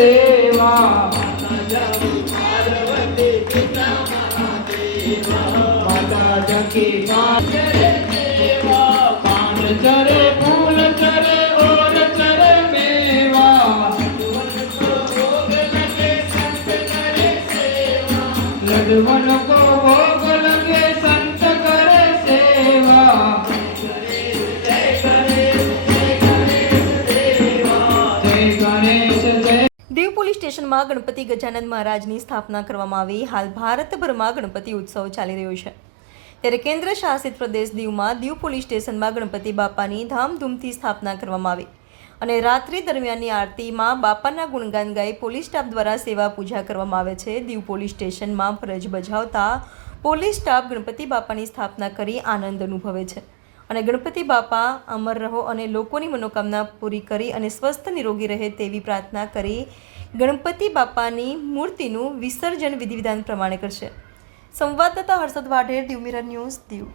સેવા માતા જકી પાન ચરે ફૂલ ચરે ઓર ચરે મેવા લડવન કો સ્ટેશનમાં ગણપતિ ગજાનંદ મહારાજની સ્થાપના કરવામાં આવી. હાલ ભારતભરમાં ગણપતિ ઉત્સવ ચાલી રહ્યો છે. ત્યારે કેન્દ્ર શાસિત પ્રદેશ દીવમાં દીવ પોલીસ સ્ટેશનમાં ગણપતિ બાપાની ધામધૂમથી સ્થાપના કરવામાં આવી. અને રાત્રિ દરમિયાનની આરતીમાં બાપાના ગુણગાન ગાઈ પોલીસ સ્ટાફ દ્વારા સેવા પૂજા કરવામાં આવે છે. દીવ પોલીસ સ્ટેશનમાં ફરજ બજાવતા પોલીસ સ્ટાફ ગણપતિ બાપાની સ્થાપના કરી આનંદ અનુભવે છે. અને ગણપતિ બાપા અમર રહો અને લોકોની મનોકામના પૂરી કરી અને સ્વસ્થ નિરોગી રહે તેવી પ્રાર્થના કરી ગણપતિ બાપાની મૂર્તિનું વિસર્જન વિધિ વિધાન પ્રમાણે કરશે. સંવાદદાતા હર્ષદ વાઢેર દીવ ન્યૂઝ દીવ.